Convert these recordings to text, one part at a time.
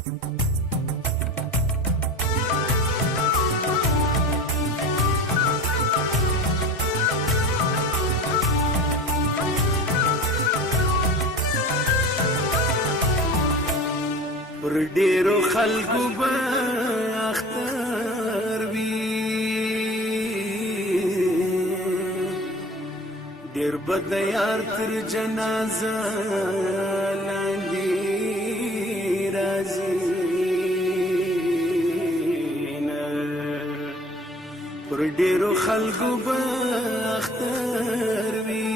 پر ډیرو خلکو به اختر وي ډیر به د یار تر جنازه لاندې راځي پر ډیرو خلکو به اختر وي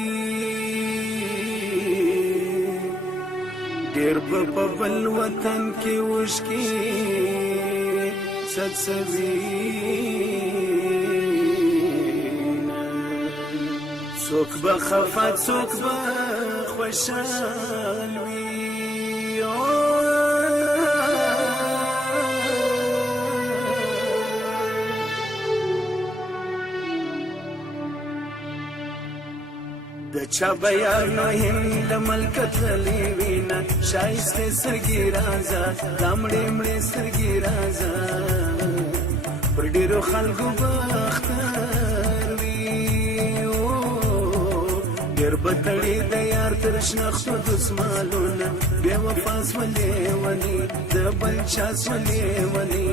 ډیر په بل وطن کې وشکي څڅوي څوک به خفه څوک به خوشحال وي د چا به یار نو هند ملکت تللی وینا شایسته سترګې رازه دا مړې مړې سترګې رازه پر ډېرو خلکو به اختر وي ډېر به تړي د یار تر شنختو دسمالونه بې وفا سولې ونې د بل چا سولې ونې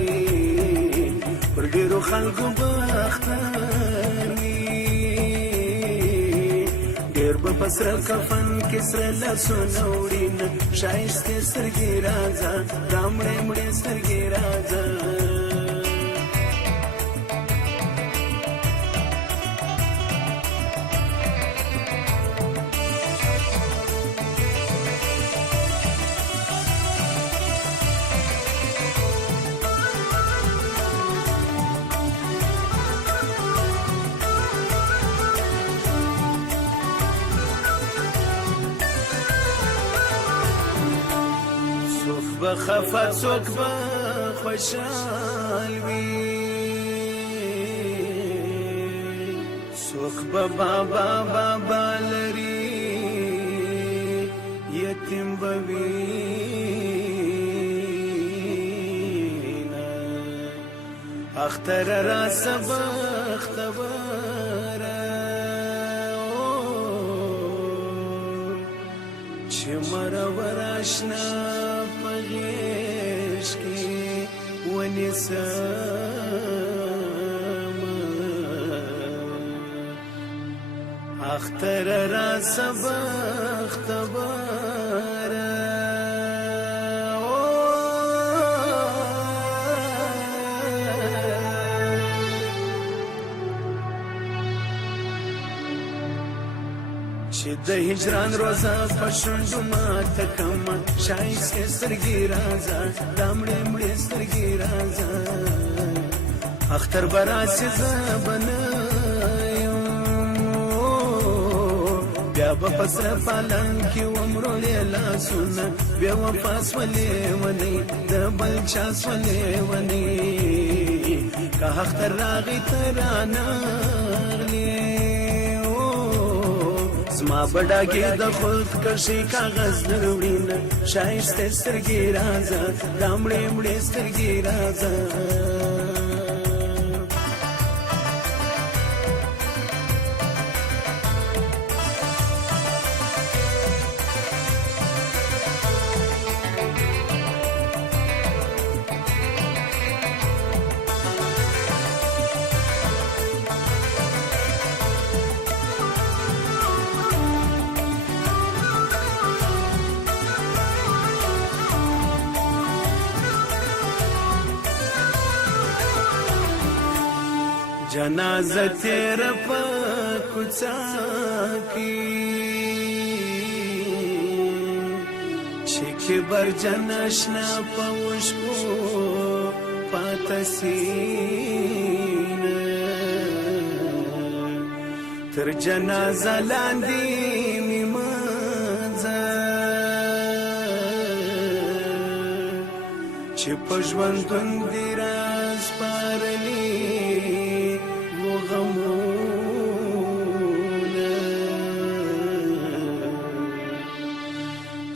پر ډېرو خلکو به اختر وي ډېر به په سره کفن کې سره لاسونه وړينه ښایستې سترګې راځه دا مړې مړې سترګې راځه بخفا څوک به خوشحال وي څوک به بابا بابا لري یتیم به وي اختر راسه بختوره چې مرور اشنا غیش کی ونسام اختر را سبخت بارا چې د هجران روزه په شونډو ماته کما شایسته سترګې راځه دا مړې مړې سترګې راځه اختر به راسي زه به نه یم بیا به په سره پالن کې ومروړې لاسونه بیا وفا سولې ونې د بل چا سولې ونې که اختر راغی ته رانغلې زما بډاګې د خودکشي کاغذ دروړینه ښایسته سترګې راځه دا مړې مړې سترګې راځه جنازه تیره په کوڅه کې چې کبرجن اشنا په وشکو پاته سینه تر جنازه لاندې مې منځه چې په ژوندون دې راسپارلي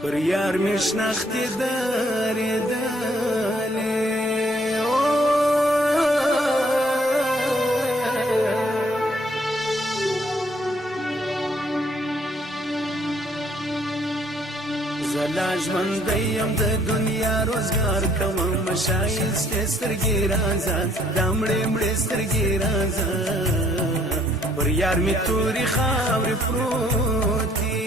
پر یار می شناختی داری ژوندی یم د دنیا روزګار کوم ښایستې سترګې راځه دا مړې مړې سترګې راځه پر یار مې تورې خاورې پروت دي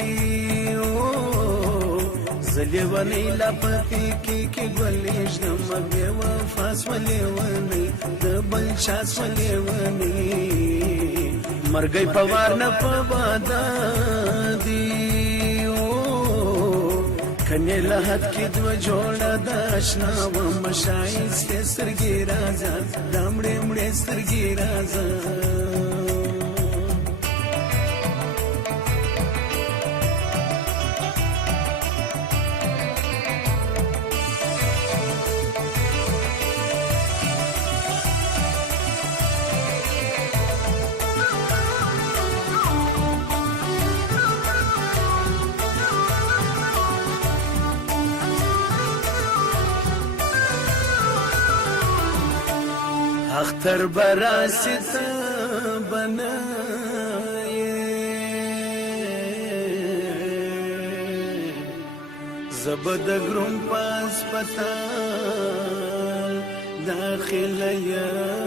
زه لیونۍ لا په پیکې کې ګلېږدم بې وفا سوه لیونۍ د بل چا سوه لیونۍ مرګی په وار نه په واده دي کنې له حد کې دوه جوړه د اشنا وم ښایستې سترګې راځه دا مړې مړې سترګې راځه اختر براسی تا بنایے زبد گرم پاس پتال داخل یم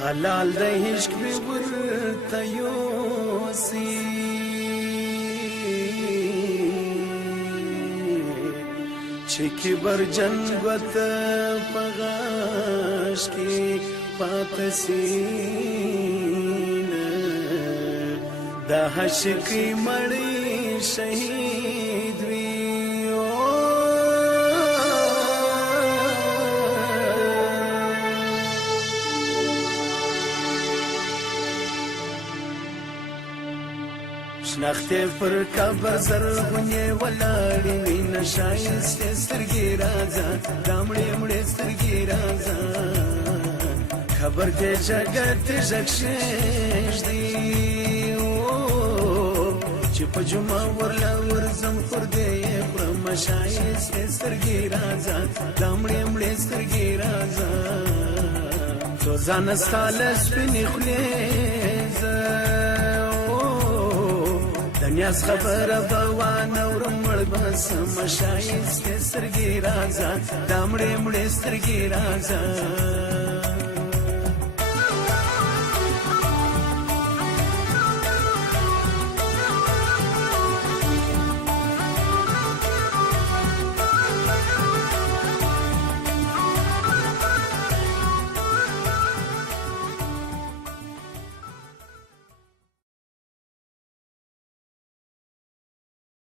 حلال د عشق بی ورته یوسی چې کبر جنګوت په غاښ کې پاته سینه دا عاشقي مړی شهید وي شنختې پر قبر زرغونې ولاړې وي نه ښایستې سترګې راځه دا مړې مړې سترګې راځه خبر کې جګت ژغ شېږدي چې په جمعه ورله ورځم خور دې یې خورم ښایستې سترګې راځه دا مړې مړې سترګې راځه څو ځانه ستا له سپینې خولې زه دنیاز خبره به وانورم مړ به سم ښایستې سترګې راځه دا مړې مړې سترګې راځه